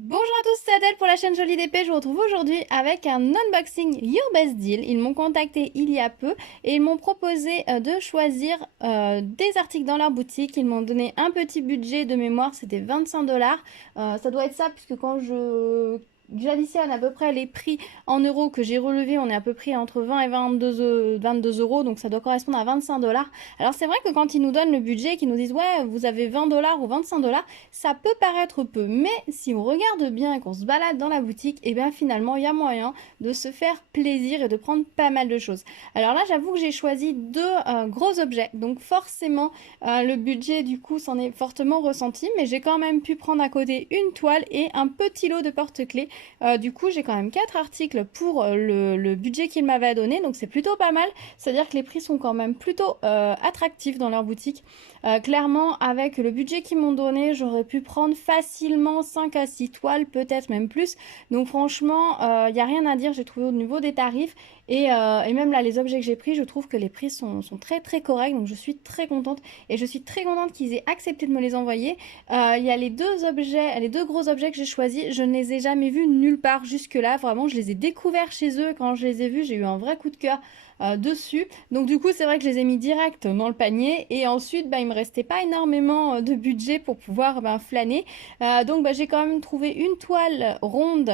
Bonjour à tous, c'est Adèle pour la chaîne Jolie d'épée. Je vous retrouve aujourd'hui avec un unboxing Your Best Deal. Ils m'ont contacté il y a peu et ils m'ont proposé de choisir des articles dans leur boutique. Ils m'ont donné un petit budget de mémoire, c'était 25 $. Ça doit être ça puisque quand j'additionne à peu près les prix en euros que j'ai relevés, on est à peu près entre 20 et 22 euros, donc ça doit correspondre à 25 $. Alors c'est vrai que quand ils nous donnent le budget, qu'ils nous disent ouais vous avez 20 $ ou 25 $, ça peut paraître peu, mais si on regarde bien et qu'on se balade dans la boutique, et bien finalement il y a moyen de se faire plaisir et de prendre pas mal de choses. Alors là j'avoue que j'ai choisi deux gros objets, donc forcément le budget du coup s'en est fortement ressenti, mais j'ai quand même pu prendre à côté une toile et un petit lot de porte-clés. Du coup j'ai quand même 4 articles pour le budget qu'ils m'avaient donné, donc c'est plutôt pas mal, c'est-à-dire que les prix sont quand même plutôt attractifs dans leur boutique. Clairement, avec le budget qu'ils m'ont donné, j'aurais pu prendre facilement 5 à 6 toiles, peut-être même plus. Donc franchement, il n'y a rien à dire, j'ai trouvé au niveau des tarifs. Et même là, les objets que j'ai pris, je trouve que les prix sont très très corrects. Donc je suis très contente. Et je suis très contente qu'ils aient accepté de me les envoyer. Il y a les deux objets, les deux gros objets que j'ai choisis. Je ne les ai jamais vus nulle part jusque-là. Vraiment, je les ai découverts chez eux. Quand je les ai vus, j'ai eu un vrai coup de cœur dessus. Donc du coup, c'est vrai que je les ai mis direct dans le panier et ensuite, il me restait pas énormément de budget pour pouvoir flâner. Donc j'ai quand même trouvé une toile ronde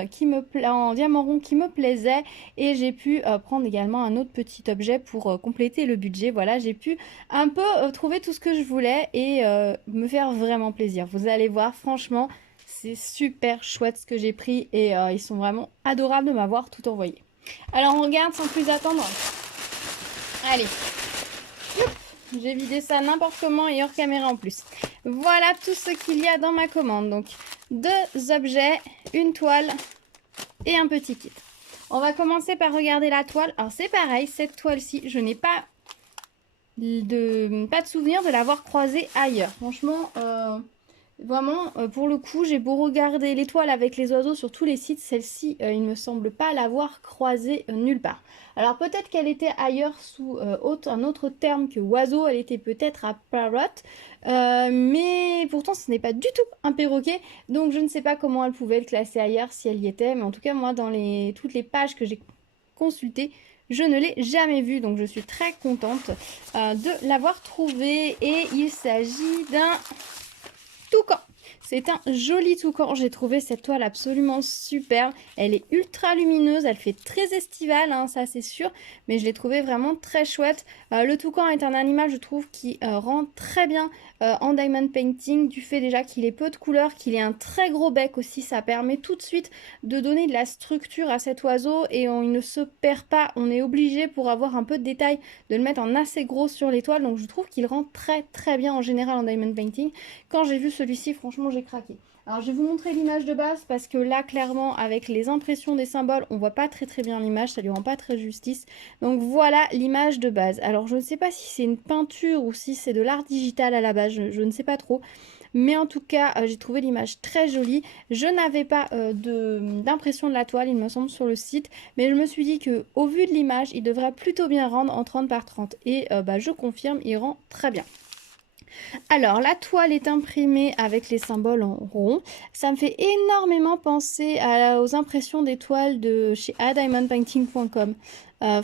en diamant rond qui me plaisait et j'ai pu prendre également un autre petit objet pour compléter le budget. Voilà, j'ai pu un peu trouver tout ce que je voulais et me faire vraiment plaisir. Vous allez voir, franchement, c'est super chouette ce que j'ai pris et ils sont vraiment adorables de m'avoir tout envoyé. Alors on regarde sans plus attendre. Allez, j'ai vidé ça n'importe comment et hors caméra en plus. Voilà tout ce qu'il y a dans ma commande. Donc, deux objets, une toile et un petit kit. On va commencer par regarder la toile. Alors, c'est pareil, cette toile-ci, je n'ai pas de souvenir de l'avoir croisée ailleurs. Franchement, vraiment, pour le coup, j'ai beau regarder l'étoile avec les oiseaux sur tous les sites, celle-ci, il ne me semble pas l'avoir croisée nulle part. Alors peut-être qu'elle était ailleurs sous un autre terme que oiseau, elle était peut-être à parrot, mais pourtant ce n'est pas du tout un perroquet, donc je ne sais pas comment elle pouvait le classer ailleurs si elle y était, mais en tout cas moi dans toutes les pages que j'ai consultées, je ne l'ai jamais vue, donc je suis très contente de l'avoir trouvée et il s'agit d'un toucan. C'est un joli toucan, j'ai trouvé cette toile absolument superbe, elle est ultra lumineuse, elle fait très estivale, hein, ça c'est sûr, mais je l'ai trouvé vraiment très chouette. Le toucan est un animal, je trouve, qui rend très bien en diamond painting, du fait déjà qu'il ait peu de couleurs, qu'il ait un très gros bec aussi, ça permet tout de suite de donner de la structure à cet oiseau et il ne se perd pas, on est obligé pour avoir un peu de détail de le mettre en assez gros sur l'étoile, donc je trouve qu'il rend très très bien en général en diamond painting. Quand j'ai vu celui-ci, franchement, j'ai craqué. Alors, je vais vous montrer l'image de base parce que là, clairement, avec les impressions des symboles, on voit pas très très bien l'image, ça lui rend pas très justice. Donc voilà l'image de base. Alors, je ne sais pas si c'est une peinture ou si c'est de l'art digital à la base, je ne sais pas trop. Mais en tout cas, j'ai trouvé l'image très jolie. Je n'avais pas d'impression de la toile, il me semble, sur le site. Mais je me suis dit que au vu de l'image, il devrait plutôt bien rendre en 30 par 30. Et je confirme, il rend très bien. Alors, la toile est imprimée avec les symboles en rond. Ça me fait énormément penser aux impressions des toiles de chez adiamondpainting.com.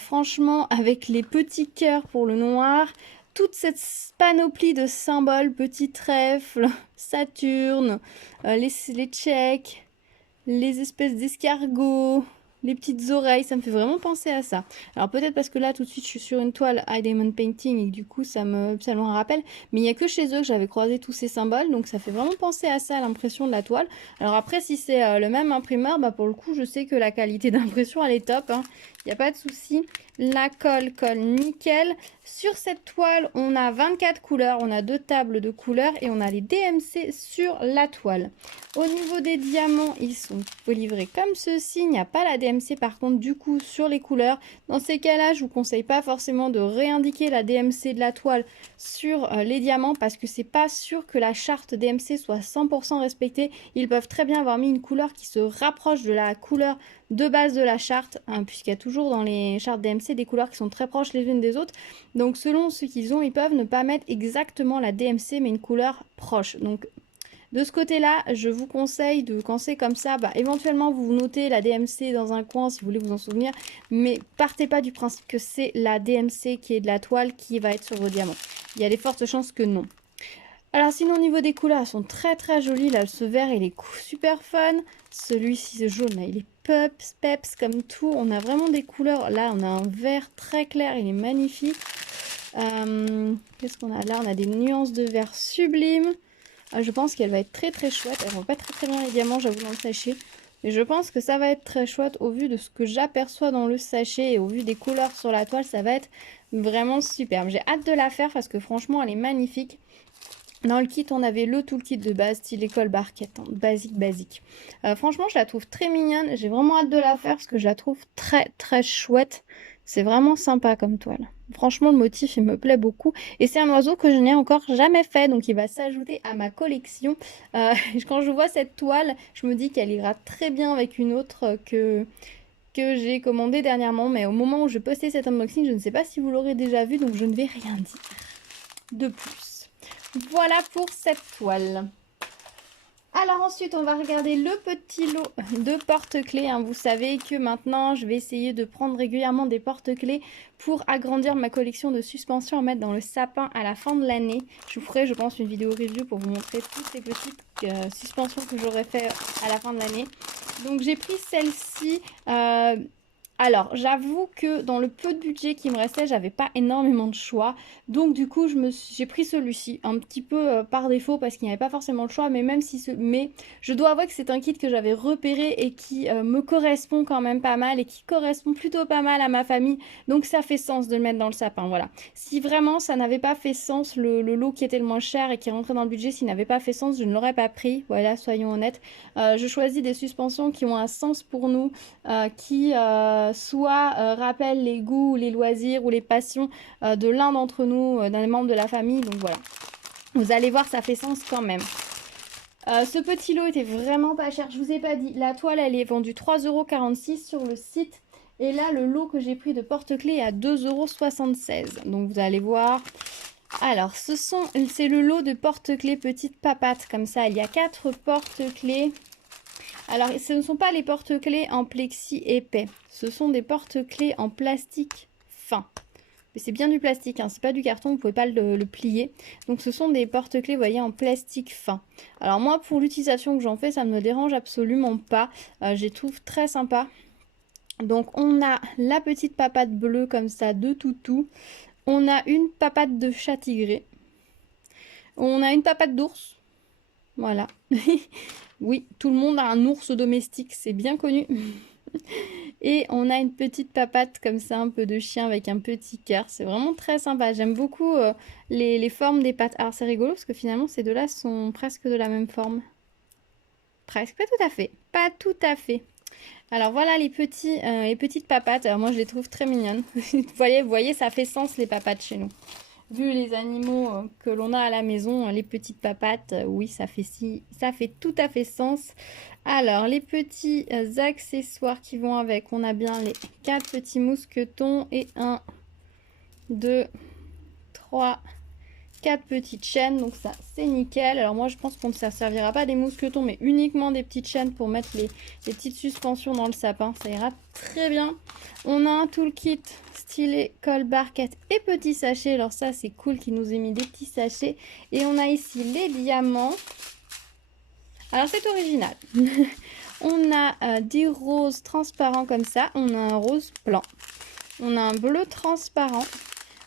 Franchement, avec les petits cœurs pour le noir, toute cette panoplie de symboles, petits trèfles, Saturne, les tchèques, les espèces d'escargots, les petites oreilles, ça me fait vraiment penser à ça. Alors peut-être parce que là tout de suite je suis sur une toile High Diamond Painting et du coup ça me rappelle, mais il n'y a que chez eux que j'avais croisé tous ces symboles, donc ça fait vraiment penser à ça, à l'impression de la toile. Alors après si c'est le même imprimeur, pour le coup je sais que la qualité d'impression elle est top, hein. Il n'y a pas de souci. La colle colle nickel. Sur cette toile, on a 24 couleurs, on a deux tables de couleurs et on a les DMC sur la toile. Au niveau des diamants, ils sont livrés comme ceci. Il n'y a pas la DMC par contre du coup sur les couleurs. Dans ces cas-là, je vous conseille pas forcément de réindiquer la DMC de la toile sur les diamants parce que c'est pas sûr que la charte DMC soit 100% respectée. Ils peuvent très bien avoir mis une couleur qui se rapproche de la couleur de base de la charte, hein, puisqu'il y a toujours dans les chartes DMC des couleurs qui sont très proches les unes des autres. Donc selon ce qu'ils ont, ils peuvent ne pas mettre exactement la DMC mais une couleur proche. Donc De ce côté-là, je vous conseille de, quand c'est comme ça, bah, éventuellement vous notez la DMC dans un coin si vous voulez vous en souvenir, mais partez pas du principe que c'est la DMC qui est de la toile qui va être sur vos diamants. Il y a des fortes chances que non. Alors sinon au niveau des couleurs, elles sont très très jolies. Là, ce vert, il est super fun. Celui-ci, ce jaune, là, il est peps comme tout. On a vraiment des couleurs. Là, on a un vert très clair, il est magnifique. Qu'est-ce qu'on a là? On a des nuances de vert sublimes. Je pense qu'elle va être très très chouette. Elle va pas très très bien les diamants, j'avoue, dans le sachet. Mais je pense que ça va être très chouette au vu de ce que j'aperçois dans le sachet et au vu des couleurs sur la toile, ça va être vraiment superbe. J'ai hâte de la faire parce que franchement, elle est magnifique. Dans le kit, on avait le toolkit de base, style école barquette, hein, basique. Franchement, je la trouve très mignonne. J'ai vraiment hâte de la faire parce que je la trouve très très chouette. C'est vraiment sympa comme toile. Franchement, le motif, il me plaît beaucoup. Et c'est un oiseau que je n'ai encore jamais fait, donc il va s'ajouter à ma collection. Quand je vois cette toile, je me dis qu'elle ira très bien avec une autre que j'ai commandée dernièrement. Mais au moment où je postais cet unboxing, je ne sais pas si vous l'aurez déjà vu, donc je ne vais rien dire de plus. Voilà pour cette toile. Alors ensuite, on va regarder le petit lot de porte-clés. Hein. Vous savez que maintenant, je vais essayer de prendre régulièrement des porte-clés pour agrandir ma collection de suspensions à mettre dans le sapin à la fin de l'année. Je vous ferai, je pense, une vidéo review pour vous montrer toutes ces petites suspensions que j'aurais fait à la fin de l'année. Donc j'ai pris celle-ci. Alors, j'avoue que dans le peu de budget qui me restait, j'avais pas énormément de choix. Donc du coup, j'ai pris celui-ci, un petit peu par défaut parce qu'il n'y avait pas forcément le choix. Mais même si mais je dois avouer que c'est un kit que j'avais repéré et qui me correspond quand même pas mal et qui correspond plutôt pas mal à ma famille. Donc ça fait sens de le mettre dans le sapin, voilà. Si vraiment ça n'avait pas fait sens, le lot qui était le moins cher et qui rentrait dans le budget, s'il n'avait pas fait sens, je ne l'aurais pas pris. Voilà, soyons honnêtes. Je choisis des suspensions qui ont un sens pour nous, qui soit rappellent les goûts, les loisirs ou les passions de l'un d'entre nous, d'un membre de la famille. Donc voilà, vous allez voir, ça fait sens quand même. Ce petit lot était vraiment pas cher, je vous ai pas dit. La toile, elle est vendue 3,46 € sur le site. Et là, le lot que j'ai pris de porte-clés est à 2,76 €. Donc vous allez voir. Alors, c'est le lot de porte-clés petites papates, comme ça. Il y a 4 porte-clés. Alors, ce ne sont pas les porte-clés en plexi épais. Ce sont des porte-clés en plastique fin. Mais c'est bien du plastique, hein, c'est pas du carton, vous pouvez pas le plier. Donc ce sont des porte-clés, vous voyez, en plastique fin. Alors moi, pour l'utilisation que j'en fais, ça ne me dérange absolument pas. Je les trouve très sympas. Donc on a la petite papate bleue comme ça de toutou. On a une papate de chat tigré. On a une papate d'ours. Voilà. Oui, tout le monde a un ours domestique, c'est bien connu. Et on a une petite papate comme ça, un peu de chien avec un petit cœur. C'est vraiment très sympa. J'aime beaucoup les formes des pattes. Alors c'est rigolo parce que finalement ces deux-là sont presque de la même forme. Presque, pas tout à fait. Pas tout à fait. Alors voilà les petites papates. Alors moi je les trouve très mignonnes. Vous voyez, ça fait sens les papates chez nous. Vu les animaux que l'on a à la maison, les petites papates, oui, ça fait tout à fait sens. Alors, les petits accessoires qui vont avec, on a bien les 4 petits mousquetons et 1, 2, 3, 4 petites chaînes. Donc ça, c'est nickel. Alors moi, je pense qu'on ne servira pas des mousquetons, mais uniquement des petites chaînes pour mettre les petites suspensions dans le sapin. Ça ira très bien. On a un toolkit stylet, colle, barquette et petits sachets. Alors ça, c'est cool qu'il nous ait mis des petits sachets. Et on a ici les diamants. Alors c'est original. On a des roses transparents comme ça. On a un rose blanc. On a un bleu transparent.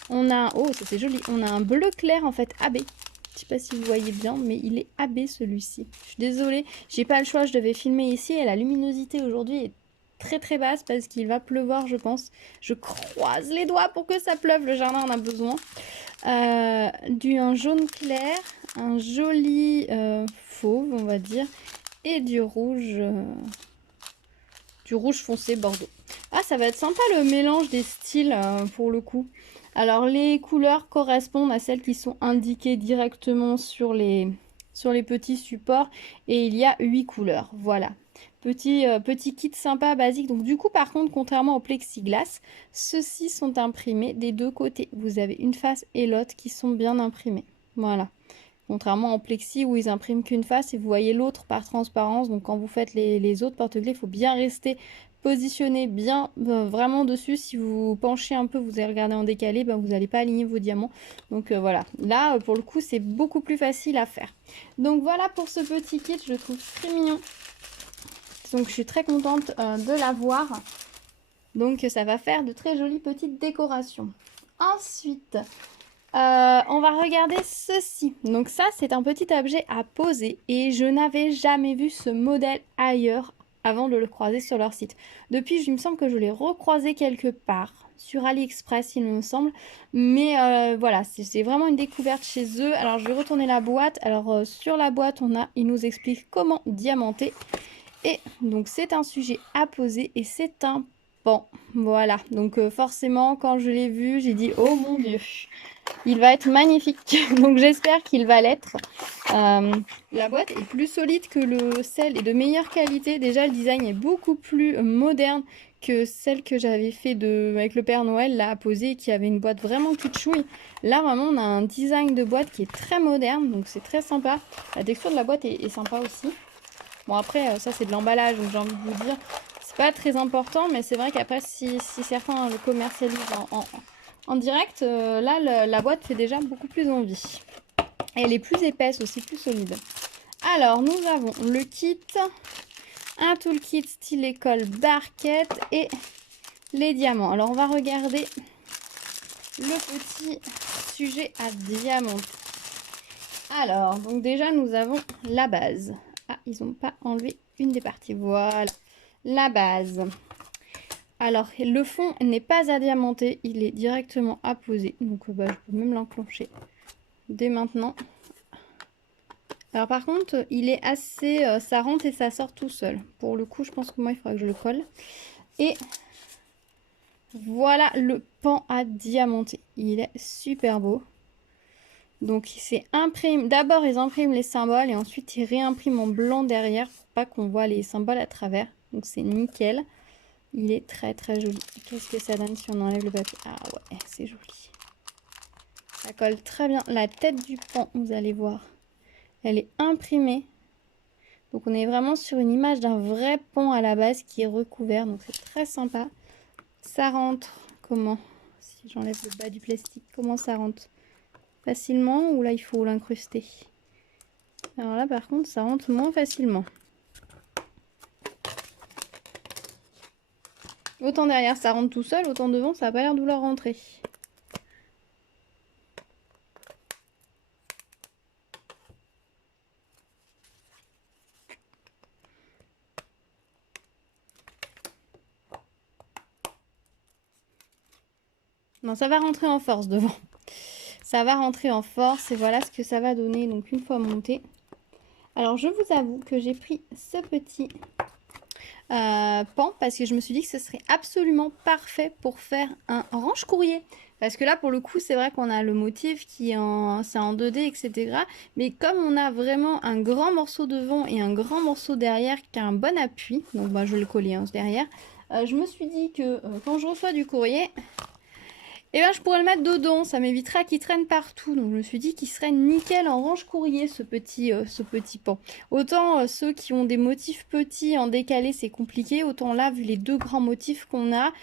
On a oh, ça c'est joli. On a un bleu clair en fait AB. Je sais pas si vous voyez bien, mais il est AB celui-ci. Je suis désolée, j'ai pas le choix, je devais filmer ici et la luminosité aujourd'hui est très très basse parce qu'il va pleuvoir, je pense. Je croise les doigts pour que ça pleuve, le jardin en a besoin. Un jaune clair, un joli fauve, on va dire, et du rouge foncé bordeaux. Ah, ça va être sympa le mélange des styles pour le coup. Alors les couleurs correspondent à celles qui sont indiquées directement sur les petits supports et il y a 8 couleurs, voilà. Petit kit sympa, basique. Donc du coup, par contre, contrairement au plexiglas, ceux-ci sont imprimés des deux côtés. Vous avez une face et l'autre qui sont bien imprimés. Voilà. Contrairement en plexi où ils impriment qu'une face et vous voyez l'autre par transparence. Donc quand vous faites les autres porte-clés, il faut bien rester positionné bien vraiment dessus. Si vous penchez un peu, vous allez regarder en décalé, ben, vous n'allez pas aligner vos diamants. Donc voilà, là pour le coup c'est beaucoup plus facile à faire. Donc voilà pour ce petit kit, je le trouve très mignon. Donc je suis très contente de l'avoir. Donc ça va faire de très jolies petites décorations. Ensuite, on va regarder ceci. Donc ça, c'est un petit objet à poser et je n'avais jamais vu ce modèle ailleurs avant de le croiser sur leur site. Depuis, il me semble que je l'ai recroisé quelque part, sur AliExpress, il me semble. Mais voilà, c'est vraiment une découverte chez eux. Alors, je vais retourner la boîte. Alors, sur la boîte, il nous explique comment diamanter. Et donc, c'est un sujet à poser et c'est un pan. Voilà, donc forcément, quand je l'ai vu, j'ai dit « Oh mon Dieu !» Il va être magnifique, donc j'espère qu'il va l'être. La boîte est plus solide que le sel et de meilleure qualité. Déjà, le design est beaucoup plus moderne que celle que j'avais fait avec le Père Noël, là, à poser, qui avait une boîte vraiment kitschouille. Là, vraiment, on a un design de boîte qui est très moderne, donc c'est très sympa. La texture de la boîte est sympa aussi. Bon, après, ça, c'est de l'emballage, donc j'ai envie de vous dire, c'est pas très important, mais c'est vrai qu'après, si certains le commercialisent en direct, là, la boîte fait déjà beaucoup plus envie. Elle est plus épaisse aussi, plus solide. Alors, nous avons le kit, un toolkit style école barquette et les diamants. Alors, on va regarder le petit sujet à diamants. Alors, donc déjà, nous avons la base. Ah, ils n'ont pas enlevé une des parties. Voilà, la base. Alors, le fond n'est pas à diamanter, il est directement à poser. Donc, je peux même l'enclencher dès maintenant. Alors, par contre, il est assez... ça rentre et ça sort tout seul. Pour le coup, je pense que moi, il faudra que je le colle. Et voilà le pan à diamanter. Il est super beau. Donc, c'est imprime. D'abord, ils impriment les symboles et ensuite, ils réimpriment en blanc derrière pour pas qu'on voit les symboles à travers. Donc, c'est nickel. Il est très très joli. Qu'est-ce que ça donne si on enlève le papier? Ah ouais, c'est joli. Ça colle très bien. La tête du pan, vous allez voir, elle est imprimée. Donc on est vraiment sur une image d'un vrai pan à la base qui est recouvert. Donc c'est très sympa. Ça rentre comment? Si j'enlève le bas du plastique, comment ça rentre? Facilement ou là il faut l'incruster? Alors là par contre ça rentre moins facilement. Autant derrière ça rentre tout seul, autant devant ça n'a pas l'air de vouloir rentrer. Non, ça va rentrer en force devant. Ça va rentrer en force et voilà ce que ça va donner donc une fois monté. Alors je vous avoue que j'ai pris ce petit pan parce que je me suis dit que ce serait absolument parfait pour faire un range courrier. Parce que là pour le coup c'est vrai qu'on a le motif qui est c'est en 2D etc. Mais comme on a vraiment un grand morceau devant et un grand morceau derrière qui a un bon appui, donc je vais le coller derrière, je me suis dit que quand je reçois du courrier, et je pourrais le mettre dedans, ça m'évitera qu'il traîne partout. Donc je me suis dit qu'il serait nickel en range courrier ce petit pan. Autant ceux qui ont des motifs petits en décalé c'est compliqué, autant là vu les deux grands motifs qu'on a,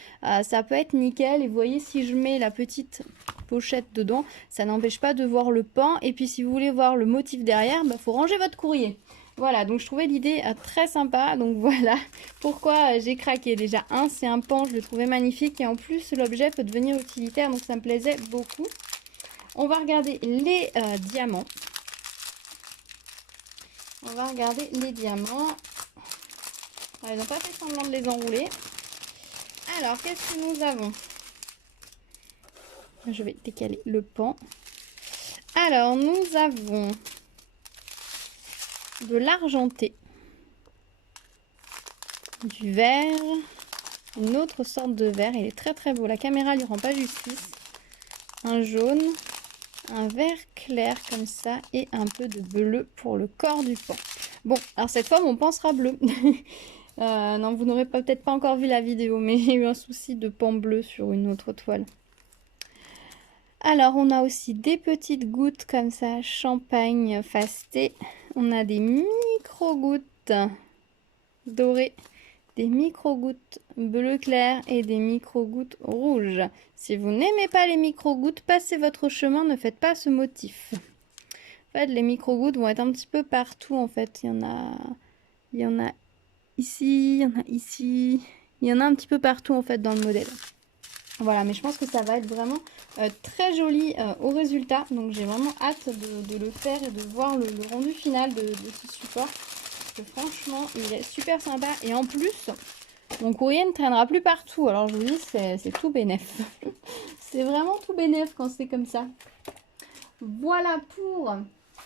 ça peut être nickel. Et vous voyez si je mets la petite pochette dedans, ça n'empêche pas de voir le pan. Et puis si vous voulez voir le motif derrière, faut ranger votre courrier. Voilà, donc je trouvais l'idée très sympa, donc voilà pourquoi j'ai craqué. Déjà, c'est un pan, je le trouvais magnifique et en plus l'objet peut devenir utilitaire, donc ça me plaisait beaucoup. On va regarder les diamants. On va regarder les diamants. Alors, ils n'ont pas fait semblant de les enrouler. Alors, qu'est-ce que nous avons? Je vais décaler le pan. Alors, nous avons de l'argenté, du vert, une autre sorte de vert, il est très très beau, la caméra lui rend pas justice, un jaune, un vert clair comme ça et un peu de bleu pour le corps du pan. Bon, alors cette fois mon pan sera bleu. Non, vous n'aurez peut-être pas encore vu la vidéo, mais j'ai eu un souci de pan bleu sur une autre toile. Alors, on a aussi des petites gouttes comme ça, champagne fasté. On a des micro-gouttes dorées, des micro-gouttes bleu clair et des micro-gouttes rouges. Si vous n'aimez pas les micro-gouttes, passez votre chemin, ne faites pas ce motif. En fait, les micro-gouttes vont être un petit peu partout, en fait. Il y en a ici, il y en a ici. Il y en a un petit peu partout, en fait, dans le modèle. Voilà, mais je pense que ça va être vraiment très joli au résultat. Donc j'ai vraiment hâte de le faire et de voir le rendu final de ce support. Parce que franchement, il est super sympa. Et en plus, mon courrier ne traînera plus partout. Alors je vous dis, c'est tout bénef. C'est vraiment tout bénef quand c'est comme ça. Voilà pour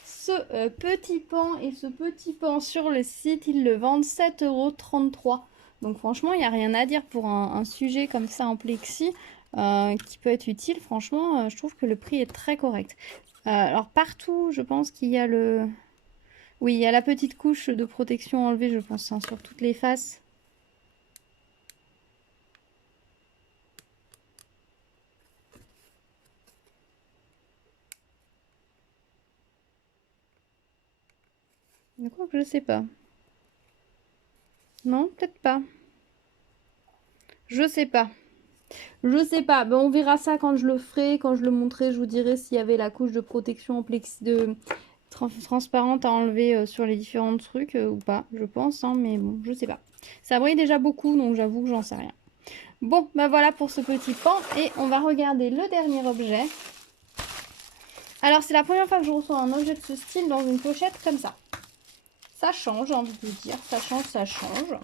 ce petit pan. Et ce petit pan sur le site, ils le vendent 7,33 €. Donc franchement, il n'y a rien à dire pour un sujet comme ça en plexi qui peut être utile. Franchement, je trouve que le prix est très correct. Alors partout, je pense qu'il y a le... Oui, il y a la petite couche de protection enlevée, je pense, hein, sur toutes les faces. Je crois que je sais pas. Non, peut-être pas. Je sais pas. Je sais pas. Ben, on verra ça quand je le ferai, quand je le montrerai. Je vous dirai s'il y avait la couche de protection en plexi transparente à enlever sur les différents trucs ou pas, je pense. Hein, mais bon, je sais pas. Ça brille déjà beaucoup, donc j'avoue que j'en sais rien. Bon, ben voilà pour ce petit pan. Et on va regarder le dernier objet. Alors, c'est la première fois que je reçois un objet de ce style dans une pochette comme ça. Ça change, j'ai envie de vous dire. Ça change, ça change.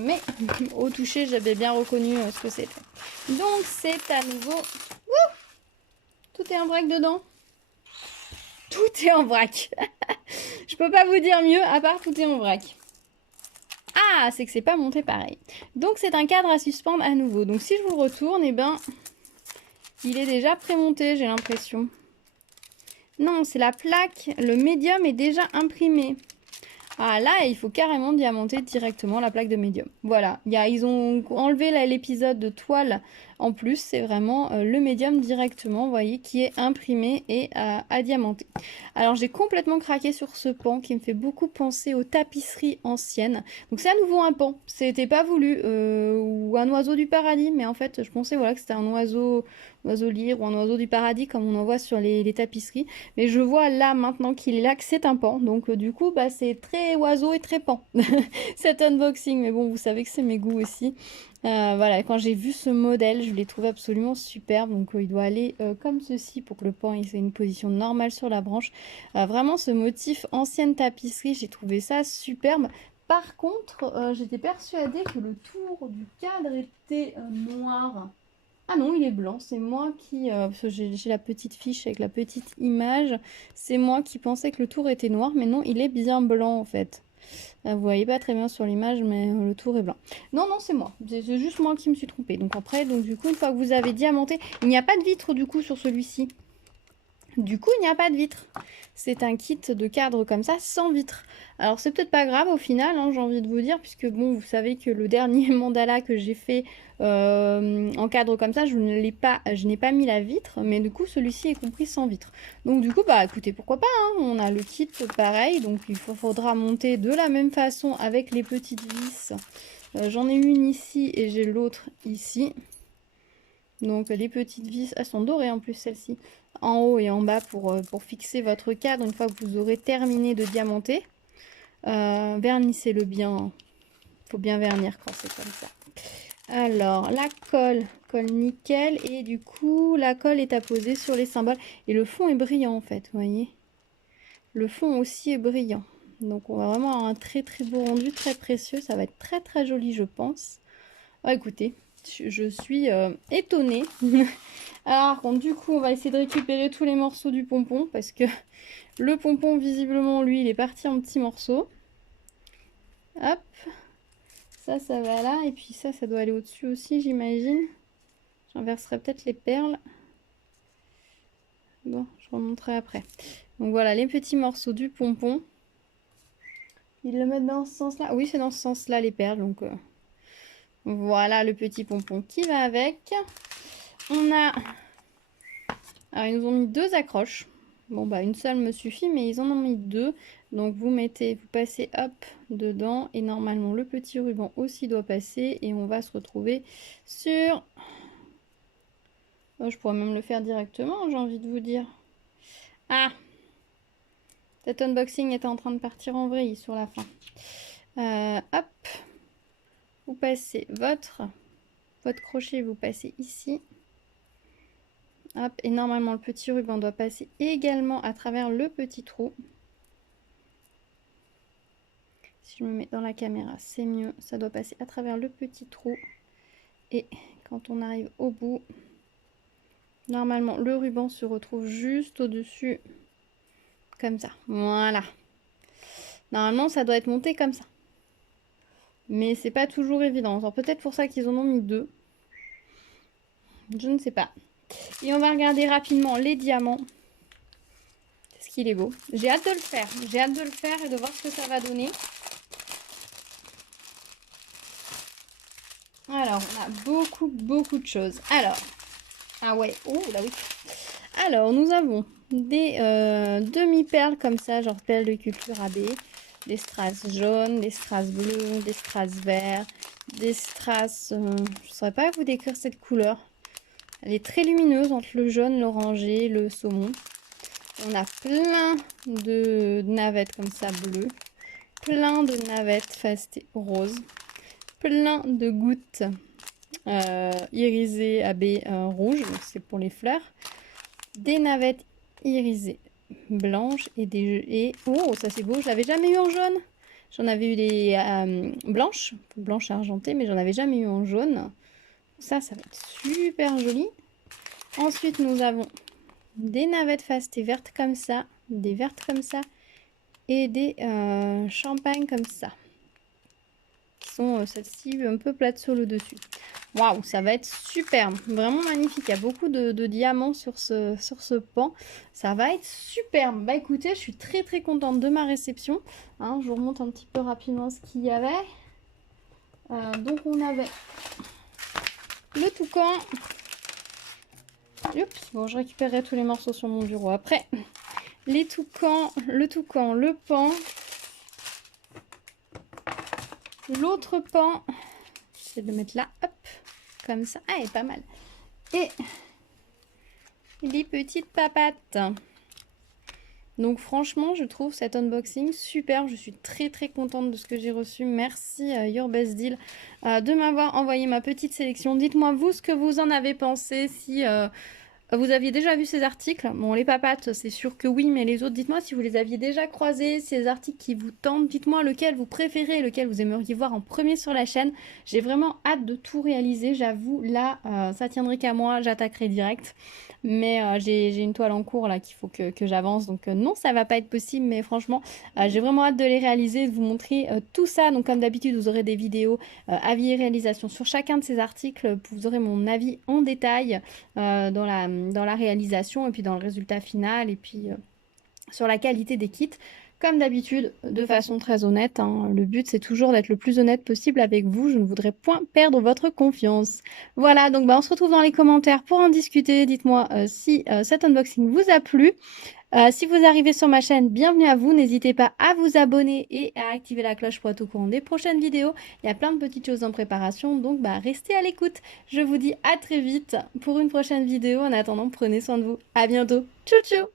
Mais au toucher, j'avais bien reconnu ce que c'était. Donc, c'est à nouveau... Wouh, tout est en vrac dedans. Tout est en vrac. Je peux pas vous dire mieux, à part tout est en vrac. Ah, c'est que c'est pas monté pareil. Donc, c'est un cadre à suspendre à nouveau. Donc, si je vous le retourne, eh ben, il est déjà prémonté, j'ai l'impression. Non, c'est la plaque. Le médium est déjà imprimé. Ah là, il faut carrément diamanter directement la plaque de médium. Voilà, ils ont enlevé l'épisode de toile en plus, c'est vraiment le médium directement, vous voyez, qui est imprimé et à diamanter. Alors j'ai complètement craqué sur ce pan qui me fait beaucoup penser aux tapisseries anciennes. Donc c'est à nouveau un pan, c'était pas voulu, ou un oiseau du paradis, mais en fait je pensais voilà, que c'était un oiseau lyre ou un oiseau du paradis comme on en voit sur les tapisseries. Mais je vois là maintenant qu'il est là que c'est un pan. Donc du coup bah, c'est très oiseau et très pan cet unboxing. Mais bon vous savez que c'est mes goûts aussi. Voilà, quand j'ai vu ce modèle, je l'ai trouvé absolument superbe. Donc il doit aller comme ceci pour que le pan ait une position normale sur la branche. Vraiment ce motif ancienne tapisserie, j'ai trouvé ça superbe. Par contre, j'étais persuadée que le tour du cadre était noir. Ah non, il est blanc. C'est moi qui... parce que j'ai la petite fiche avec la petite image. C'est moi qui pensais que le tour était noir. Mais non, il est bien blanc en fait. Vous voyez pas très bien sur l'image, mais le tour est blanc. Non, non, c'est moi. C'est juste moi qui me suis trompée. Donc après, du coup, une fois que vous avez diamanté... Il n'y a pas de vitre du coup sur celui-ci. Du coup, il n'y a pas de vitre. C'est un kit de cadre comme ça, sans vitre. Alors, c'est peut-être pas grave au final, hein, j'ai envie de vous dire, puisque bon, vous savez que le dernier mandala que j'ai fait en cadre comme ça, je n'ai pas mis la vitre, mais du coup, celui-ci est compris sans vitre. Donc, du coup, bah écoutez, pourquoi pas, hein, on a le kit pareil, donc il faudra monter de la même façon avec les petites vis. J'en ai une ici et j'ai l'autre ici. Donc les petites vis, elles sont dorées en plus celles-ci, en haut et en bas pour fixer votre cadre une fois que vous aurez terminé de diamanter. Vernissez-le bien, il faut bien vernir quand c'est comme ça. Alors la colle nickel et du coup la colle est apposée sur les symboles et le fond est brillant en fait, vous voyez. Le fond aussi est brillant. Donc on va vraiment avoir un très très beau rendu, très précieux, ça va être très très joli je pense. Oh, écoutez, je suis étonnée. Alors, bon, du coup, on va essayer de récupérer tous les morceaux du pompon parce que le pompon, visiblement, lui, il est parti en petits morceaux. Hop. Ça va là. Et puis ça doit aller au-dessus aussi, j'imagine. J'inverserai peut-être les perles. Bon, je remonterai après. Donc voilà, les petits morceaux du pompon. Ils le mettent dans ce sens-là. Oui, c'est dans ce sens-là, les perles. Donc voilà le petit pompon qui va avec. On a Alors, ils nous ont mis 2 accroches. Bon, bah, une seule me suffit, mais ils en ont mis 2. Donc, vous passez, hop, dedans. Et normalement, le petit ruban aussi doit passer. Et on va se retrouver sur... Oh, je pourrais même le faire directement, j'ai envie de vous dire. Ah! Cet unboxing était en train de partir en vrille sur la fin. Hop! Vous passez votre crochet, vous passez ici. Hop, et normalement le petit ruban doit passer également à travers le petit trou. Si je me mets dans la caméra, c'est mieux. Ça doit passer à travers le petit trou. Et quand on arrive au bout, normalement le ruban se retrouve juste au-dessus. Comme ça. Voilà. Normalement, ça doit être monté comme ça. Mais c'est pas toujours évident. Alors peut-être pour ça qu'ils en ont mis 2. Je ne sais pas. Et on va regarder rapidement les diamants. Est-ce qu'il est beau? J'ai hâte de le faire. J'ai hâte de le faire et de voir ce que ça va donner. Alors, on a beaucoup de choses. Alors, ah ouais, oh là oui. Alors, nous avons des demi-perles comme ça, genre perles de culture AB, des strass jaunes, des strass bleus, des strass verts, des strass... je ne saurais pas vous décrire cette couleur. Elle est très lumineuse entre le jaune, l'orangé, le saumon. On a plein de navettes comme ça bleues, plein de navettes fastées roses, plein de gouttes irisées AB rouges, donc c'est pour les fleurs, des navettes irisées blanches et oh ça c'est beau, je l'avais jamais eu en jaune. J'en avais eu des blanches argentées, mais j'en avais jamais eu en jaune. Ça va être super joli. Ensuite, nous avons des navettes fastées vertes comme ça, des vertes comme ça, et des champagnes comme ça. Qui sont celles-ci un peu plates sur le dessus. Waouh, ça va être superbe, vraiment magnifique. Il y a beaucoup de diamants sur ce pan. Ça va être superbe. Bah écoutez, je suis très contente de ma réception. Hein, je vous remonte un petit peu rapidement ce qu'il y avait. Donc on avait le toucan. Oups, bon, je récupérerai tous les morceaux sur mon bureau après. Les toucans, le pan. L'autre pan, j'essaie de le mettre là, hop, comme ça. Ah, elle est pas mal. Et les petites papates. Donc franchement, je trouve cet unboxing super. Je suis très contente de ce que j'ai reçu. Merci Your Best Deal de m'avoir envoyé ma petite sélection. Dites-moi vous ce que vous en avez pensé, si vous aviez déjà vu ces articles. Bon, les papates, c'est sûr que oui, mais les autres, dites-moi si vous les aviez déjà croisés, ces articles qui vous tentent. Dites-moi lequel vous préférez, lequel vous aimeriez voir en premier sur la chaîne. J'ai vraiment hâte de tout réaliser, j'avoue. Là, ça tiendrait qu'à moi, j'attaquerai direct. Mais j'ai une toile en cours là qu'il faut que j'avance. Donc non, ça va pas être possible, mais franchement, j'ai vraiment hâte de les réaliser, de vous montrer tout ça. Donc comme d'habitude, vous aurez des vidéos avis et réalisation sur chacun de ces articles. Vous aurez mon avis en détail dans la réalisation et puis dans le résultat final et puis sur la qualité des kits. Comme d'habitude, de façon très honnête, hein, le but c'est toujours d'être le plus honnête possible avec vous. Je ne voudrais point perdre votre confiance. Voilà, donc on se retrouve dans les commentaires pour en discuter. Dites-moi si cet unboxing vous a plu. Si vous arrivez sur ma chaîne, bienvenue à vous. N'hésitez pas à vous abonner et à activer la cloche pour être au courant des prochaines vidéos. Il y a plein de petites choses en préparation, donc restez à l'écoute. Je vous dis à très vite pour une prochaine vidéo. En attendant, prenez soin de vous. À bientôt. Tchou tchou.